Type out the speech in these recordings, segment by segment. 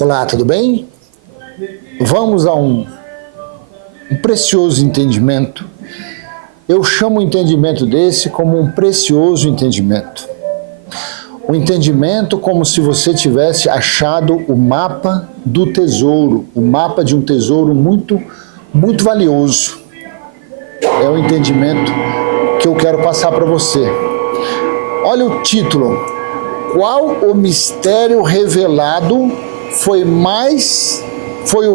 Olá, tudo bem? Vamos a um precioso entendimento. Eu chamo o entendimento desse como um precioso entendimento. O entendimento como se você tivesse achado o mapa do tesouro, o mapa de um tesouro muito, muito valioso. É o entendimento que eu quero passar para você. Olha o título. Qual o mistério revelado foi o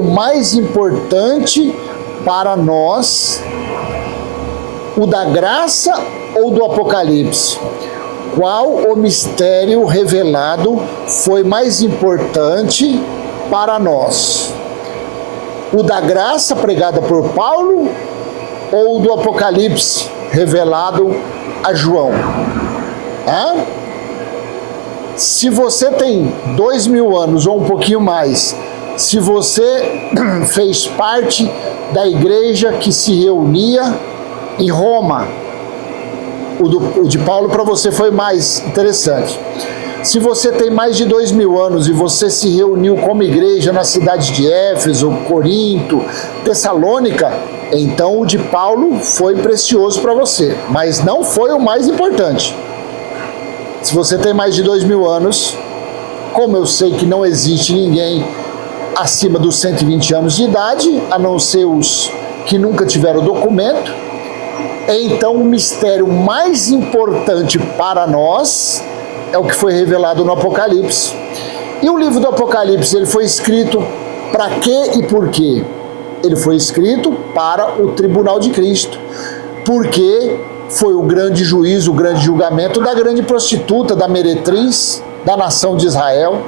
mais importante para nós, o da graça ou do Apocalipse? Qual o mistério revelado foi mais importante para nós? O da graça pregada por Paulo ou do Apocalipse revelado a João? Se você tem 2000 anos ou um pouquinho mais, se você fez parte da igreja que se reunia em Roma, o de Paulo para você foi mais interessante. Se você tem mais de 2000 anos e você se reuniu como igreja na cidade de Éfeso, Corinto, Tessalônica, então o de Paulo foi precioso para você, mas não foi o mais importante. Se você tem mais de 2000 anos, como eu sei que não existe ninguém acima dos 120 anos de idade, a não ser os que nunca tiveram documento, então o mistério mais importante para nós é o que foi revelado no Apocalipse. E o livro do Apocalipse, ele foi escrito para quê e por quê? Ele foi escrito para o tribunal de Cristo, porque foi o grande juízo, o grande julgamento da grande prostituta, da meretriz, da nação de Israel.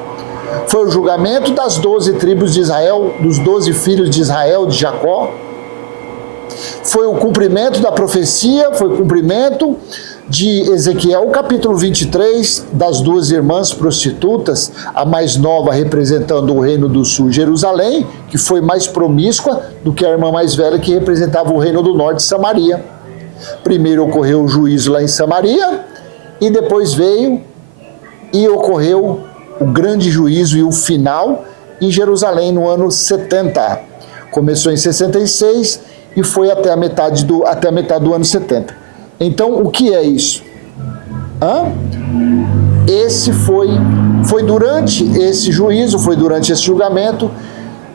Foi o julgamento das 12 tribos de Israel, dos 12 filhos de Israel, de Jacó. Foi o cumprimento da profecia, foi o cumprimento de Ezequiel, capítulo 23, das duas irmãs prostitutas, a mais nova representando o reino do sul, Jerusalém, que foi mais promíscua do que a irmã mais velha, que representava o reino do norte, Samaria. Primeiro ocorreu o juízo lá em Samaria, e depois veio e ocorreu o grande juízo e o final em Jerusalém no ano 70. Começou em 66 e foi até a metade do ano 70. Então, o que é isso? Esse foi durante esse juízo, foi durante esse julgamento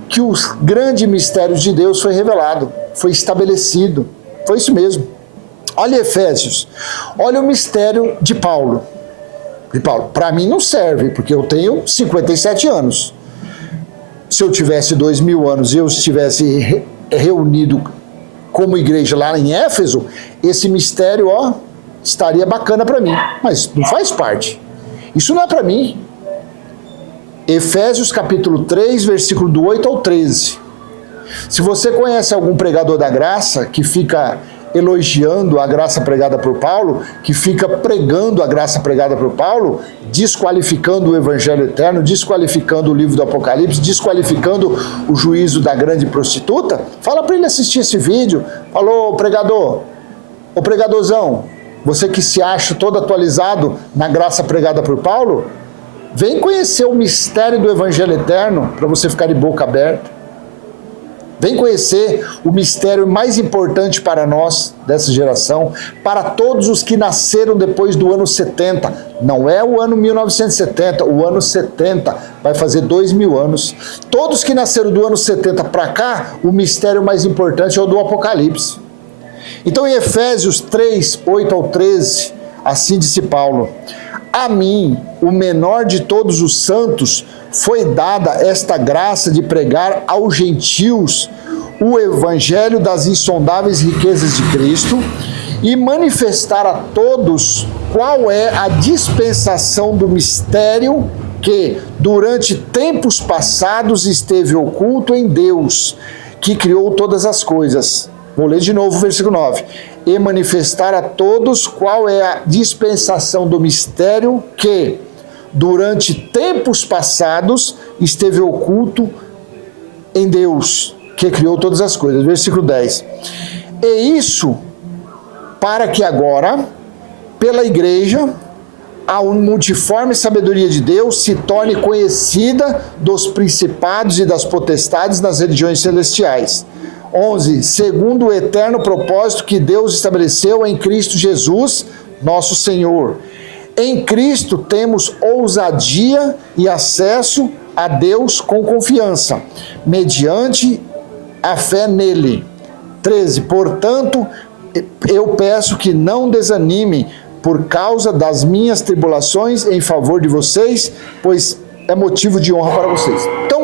que os grandes mistérios de Deus foi revelado, foi estabelecido. Foi isso mesmo. Olha Efésios, olha o mistério de Paulo. Para mim não serve, porque eu tenho 57 anos. Se eu tivesse 2000 anos e eu estivesse reunido como igreja lá em Éfeso, esse mistério, estaria bacana para mim, mas não faz parte. Isso não é para mim. Efésios capítulo 3, versículo do 8 ao 13. Se você conhece algum pregador da graça que fica elogiando a graça pregada por Paulo, que fica pregando a graça pregada por Paulo, desqualificando o Evangelho Eterno, desqualificando o livro do Apocalipse, desqualificando o juízo da grande prostituta, fala para ele assistir esse vídeo. Falou, pregador, ô pregadorzão, você que se acha todo atualizado na graça pregada por Paulo, vem conhecer o mistério do Evangelho Eterno para você ficar de boca aberta. Vem conhecer o mistério mais importante para nós, dessa geração, para todos os que nasceram depois do ano 70. Não é o ano 1970, o ano 70 vai fazer 2000 anos. Todos que nasceram do ano 70 para cá, o mistério mais importante é o do Apocalipse. Então, em Efésios 3, 8 ao 13, assim disse Paulo: a mim, o menor de todos os santos, foi dada esta graça de pregar aos gentios o evangelho das insondáveis riquezas de Cristo e manifestar a todos qual é a dispensação do mistério que, durante tempos passados, esteve oculto em Deus, que criou todas as coisas. Vou ler de novo o versículo 9. E manifestar a todos qual é a dispensação do mistério que, durante tempos passados, esteve oculto em Deus, que criou todas as coisas. Versículo 10. E isso para que agora, pela igreja, a multiforme sabedoria de Deus se torne conhecida dos principados e das potestades nas regiões celestiais. 11. Segundo o eterno propósito que Deus estabeleceu em Cristo Jesus, nosso Senhor. Em Cristo temos ousadia e acesso a Deus com confiança, mediante a fé nele. 13. Portanto, eu peço que não desanimem por causa das minhas tribulações em favor de vocês, pois é motivo de honra para vocês. Então,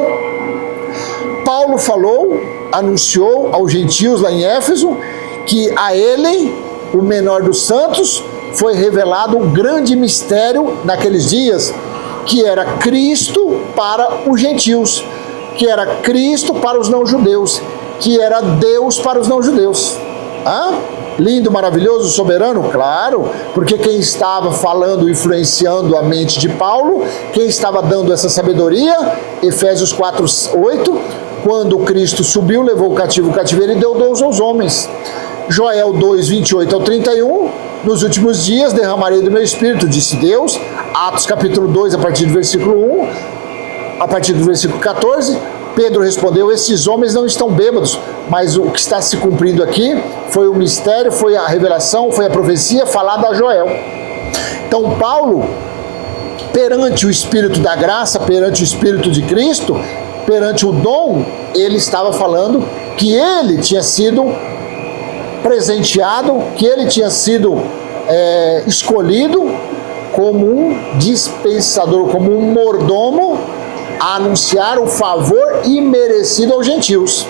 Paulo falou, anunciou aos gentios lá em Éfeso, que a ele, o menor dos santos, foi revelado um grande mistério naqueles dias, que era Cristo para os gentios, que era Cristo para os não-judeus, que era Deus para os não-judeus. Lindo, maravilhoso, soberano? Claro, porque quem estava falando, influenciando a mente de Paulo, quem estava dando essa sabedoria, Efésios 4:8, quando Cristo subiu, levou o cativeiro e deu dons aos homens. Joel 2:28-31, nos últimos dias derramarei do meu espírito, disse Deus. Atos capítulo 2, a partir do versículo 1, a partir do versículo 14, Pedro respondeu, esses homens não estão bêbados, mas o que está se cumprindo aqui foi o mistério, foi a revelação, foi a profecia falada a Joel. Então Paulo, perante o Espírito da graça, perante o Espírito de Cristo, perante o dom, ele estava falando que ele tinha sido presenteado, que ele tinha sido escolhido como um dispensador, como um mordomo, a anunciar o favor imerecido aos gentios,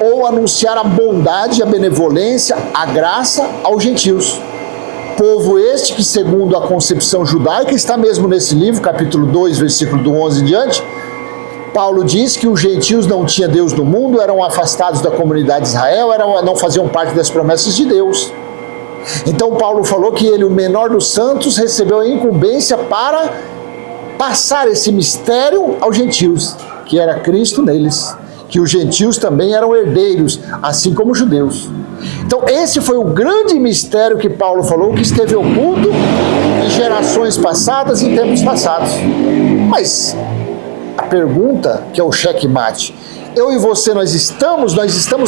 ou anunciar a bondade, a benevolência, a graça aos gentios. Povo este que, segundo a concepção judaica, está mesmo nesse livro, capítulo 2, versículo do 11 em diante, Paulo diz que os gentios não tinham Deus no mundo, eram afastados da comunidade de Israel, não faziam parte das promessas de Deus. Então Paulo falou que ele, o menor dos santos, recebeu a incumbência para passar esse mistério aos gentios, que era Cristo neles, que os gentios também eram herdeiros, assim como os judeus. Então esse foi o grande mistério que Paulo falou, que esteve oculto em gerações passadas, em tempos passados. Mas a pergunta, que é o checkmate, eu e você, nós estamos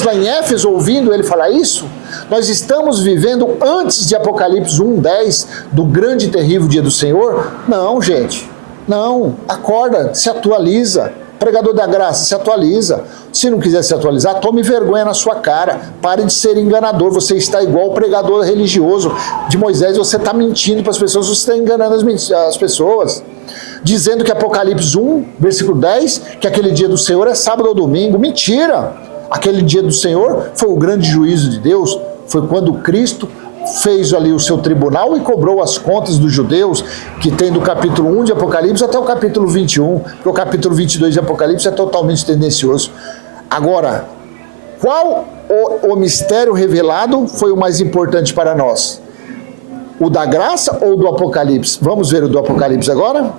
lá em Éfeso ouvindo ele falar isso? Nós estamos vivendo antes de Apocalipse 1:10, do grande e terrível dia do Senhor? Não, gente. Não, acorda, se atualiza. Pregador da graça, se atualiza. Se não quiser se atualizar, tome vergonha na sua cara. Pare de ser enganador. Você está igual o pregador religioso de Moisés. Você está mentindo para as pessoas, você está enganando as pessoas. Dizendo que Apocalipse 1, versículo 10, que aquele dia do Senhor é sábado ou domingo. Mentira! Aquele dia do Senhor foi o grande juízo de Deus. Foi quando Cristo fez ali o seu tribunal e cobrou as contas dos judeus, que tem do capítulo 1 de Apocalipse até o capítulo 21, porque o capítulo 22 de Apocalipse é totalmente tendencioso. Agora, qual o mistério revelado foi o mais importante para nós? O da graça ou do Apocalipse? Vamos ver o do Apocalipse agora?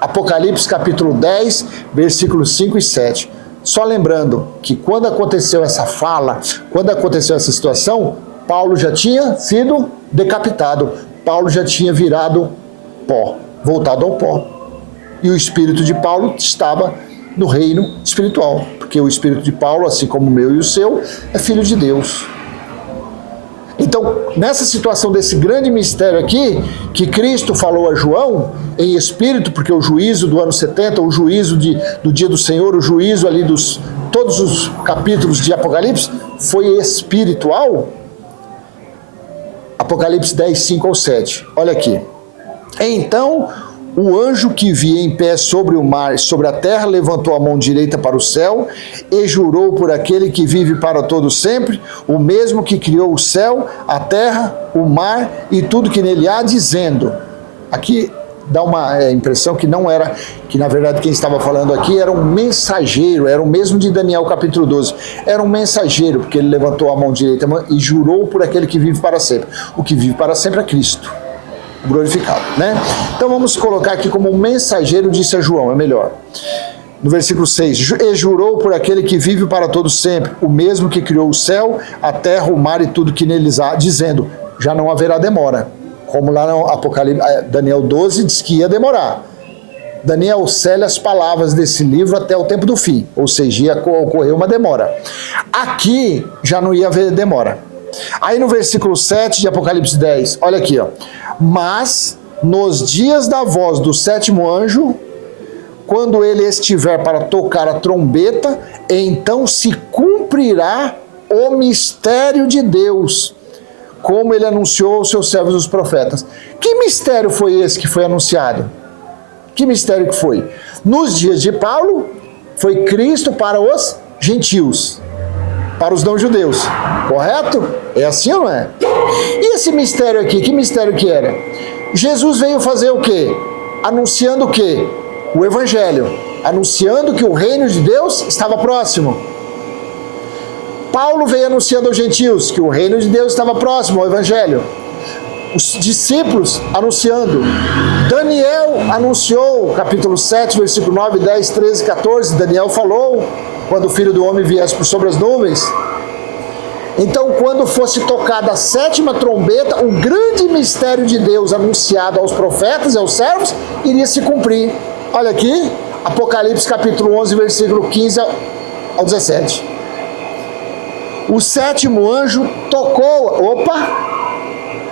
Apocalipse capítulo 10, versículos 5 e 7. Só lembrando que quando aconteceu essa fala, quando aconteceu essa situação, Paulo já tinha sido decapitado, Paulo já tinha virado pó, voltado ao pó. E o espírito de Paulo estava no reino espiritual, porque o espírito de Paulo, assim como o meu e o seu, é filho de Deus. Então, nessa situação desse grande mistério aqui, que Cristo falou a João, em espírito, porque o juízo do ano 70, o juízo do dia do Senhor, o juízo ali dos todos os capítulos de Apocalipse, foi espiritual. Apocalipse 10, 5 ao 7. Olha aqui. Então, o anjo que via em pé sobre o mar e sobre a terra levantou a mão direita para o céu e jurou por aquele que vive para todo sempre, o mesmo que criou o céu, a terra, o mar e tudo que nele há, dizendo... Aqui dá uma impressão que não era, que na verdade quem estava falando aqui era um mensageiro, era o mesmo de Daniel capítulo 12, era um mensageiro, porque ele levantou a mão direita e jurou por aquele que vive para sempre. O que vive para sempre é Cristo, glorificado, né? Então vamos colocar aqui como um mensageiro, disse a João, é melhor. No versículo 6, e jurou por aquele que vive para todo sempre, o mesmo que criou o céu, a terra, o mar e tudo que neles há, dizendo, já não haverá demora. Como lá no Apocalipse, Daniel 12 diz que ia demorar. Daniel cele as palavras desse livro até o tempo do fim, ou seja, ia ocorrer uma demora. Aqui já não ia haver demora. Aí no versículo 7 de Apocalipse 10, olha aqui, ó. Mas nos dias da voz do sétimo anjo, quando ele estiver para tocar a trombeta, então se cumprirá o mistério de Deus, como ele anunciou aos seus servos os profetas. Que mistério foi esse que foi anunciado? Que mistério que foi? Nos dias de Paulo, foi Cristo para os gentios, para os não-judeus, correto? É assim ou não é? E esse mistério aqui, que mistério que era? Jesus veio fazer o quê? Anunciando o quê? O Evangelho, anunciando que o reino de Deus estava próximo. Paulo veio anunciando aos gentios que o reino de Deus estava próximo ao Evangelho. Os discípulos anunciando. Daniel anunciou, capítulo 7, versículo 9, 10, 13, 14. Daniel falou, quando o Filho do Homem viesse por sobre as nuvens. Então, quando fosse tocada a sétima trombeta, o grande mistério de Deus anunciado aos profetas e aos servos iria se cumprir. Olha aqui, Apocalipse capítulo 11, versículo 15 ao 17. O sétimo anjo tocou,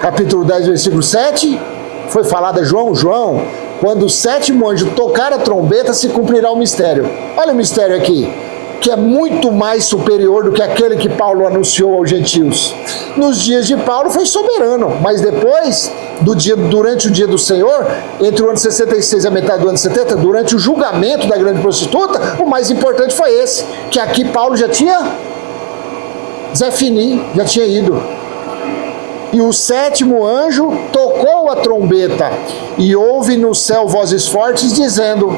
capítulo 10, versículo 7, foi falado a João, quando o sétimo anjo tocar a trombeta, se cumprirá o mistério. Olha o mistério aqui, que é muito mais superior do que aquele que Paulo anunciou aos gentios. Nos dias de Paulo foi soberano, mas depois, durante o dia do Senhor, entre o ano 66 e a metade do ano 70, durante o julgamento da grande prostituta, o mais importante foi esse, que aqui Paulo já tinha definido, já tinha ido. E o sétimo anjo tocou a trombeta, e houve no céu vozes fortes dizendo: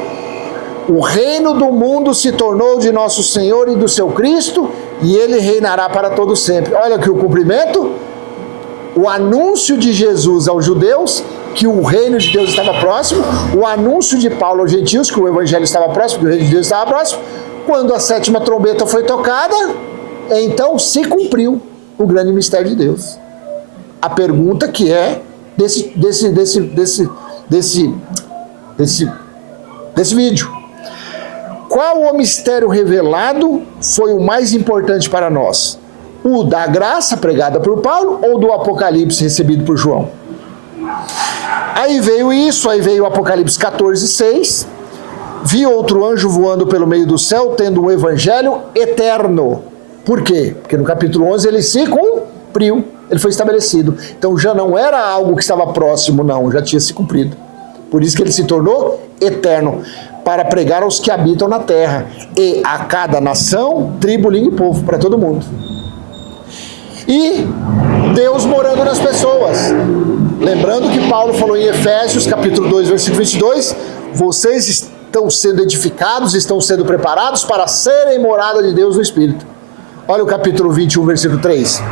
o reino do mundo se tornou de nosso Senhor e do seu Cristo, e ele reinará para todo sempre. Olha aqui o cumprimento, o anúncio de Jesus aos judeus, que o reino de Deus estava próximo, o anúncio de Paulo aos gentios, que o evangelho estava próximo, que o reino de Deus estava próximo. Quando a sétima trombeta foi tocada, então se cumpriu o grande mistério de Deus. A pergunta que é desse vídeo: qual o mistério revelado foi o mais importante para nós? O da graça pregada por Paulo ou do Apocalipse recebido por João? Aí veio o Apocalipse 14, 6. Vi outro anjo voando pelo meio do céu, tendo um evangelho eterno. Por quê? Porque no capítulo 11 ele se cumpriu, ele foi estabelecido. Então já não era algo que estava próximo, não, já tinha se cumprido. Por isso que ele se tornou eterno, para pregar aos que habitam na terra, e a cada nação, tribo, língua e povo, para todo mundo. E Deus morando nas pessoas. Lembrando que Paulo falou em Efésios, capítulo 2, versículo 22, vocês estão sendo edificados, estão sendo preparados para serem morada de Deus no Espírito. Olha o capítulo 21, versículo 3.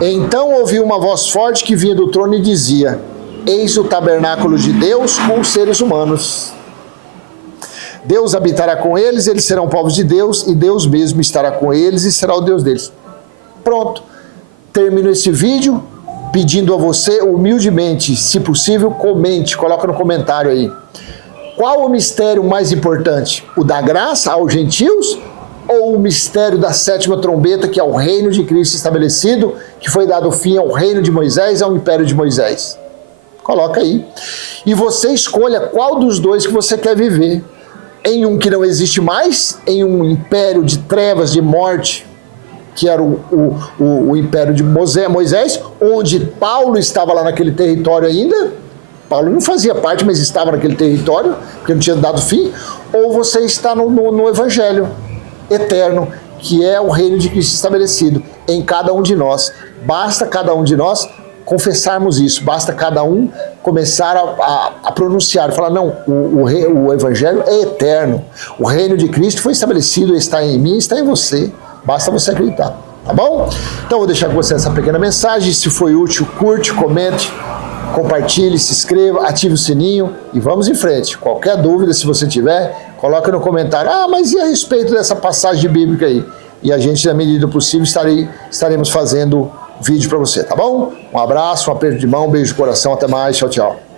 Então ouvi uma voz forte que vinha do trono e dizia: eis o tabernáculo de Deus com os seres humanos. Deus habitará com eles, eles serão povos de Deus, e Deus mesmo estará com eles e será o Deus deles. Pronto. Termino esse vídeo pedindo a você, humildemente, se possível, comente, coloca no comentário aí. Qual o mistério mais importante? O da graça aos gentios? Ou o mistério da sétima trombeta, que é o reino de Cristo estabelecido, que foi dado fim ao reino de Moisés, ao império de Moisés? Coloca aí. E você escolha qual dos dois que você quer viver. Em um que não existe mais, em um império de trevas, de morte, que era o império de Moisés, onde Paulo estava lá naquele território ainda. Paulo não fazia parte, mas estava naquele território, porque não tinha dado fim. Ou você está no evangelho eterno, que é o reino de Cristo estabelecido em cada um de nós. Basta cada um de nós confessarmos isso, basta cada um começar a pronunciar, falar: não, o evangelho é eterno, o reino de Cristo foi estabelecido, está em mim, está em você, basta você acreditar, tá bom? Então vou deixar com você essa pequena mensagem. Se foi útil, curte, comente, compartilhe, se inscreva, ative o sininho e vamos em frente. Qualquer dúvida, se você tiver, coloca no comentário: mas e a respeito dessa passagem bíblica aí? E a gente, na medida do possível, estaremos fazendo vídeo para você, tá bom? Um abraço, um aperto de mão, um beijo de coração, até mais, tchau, tchau.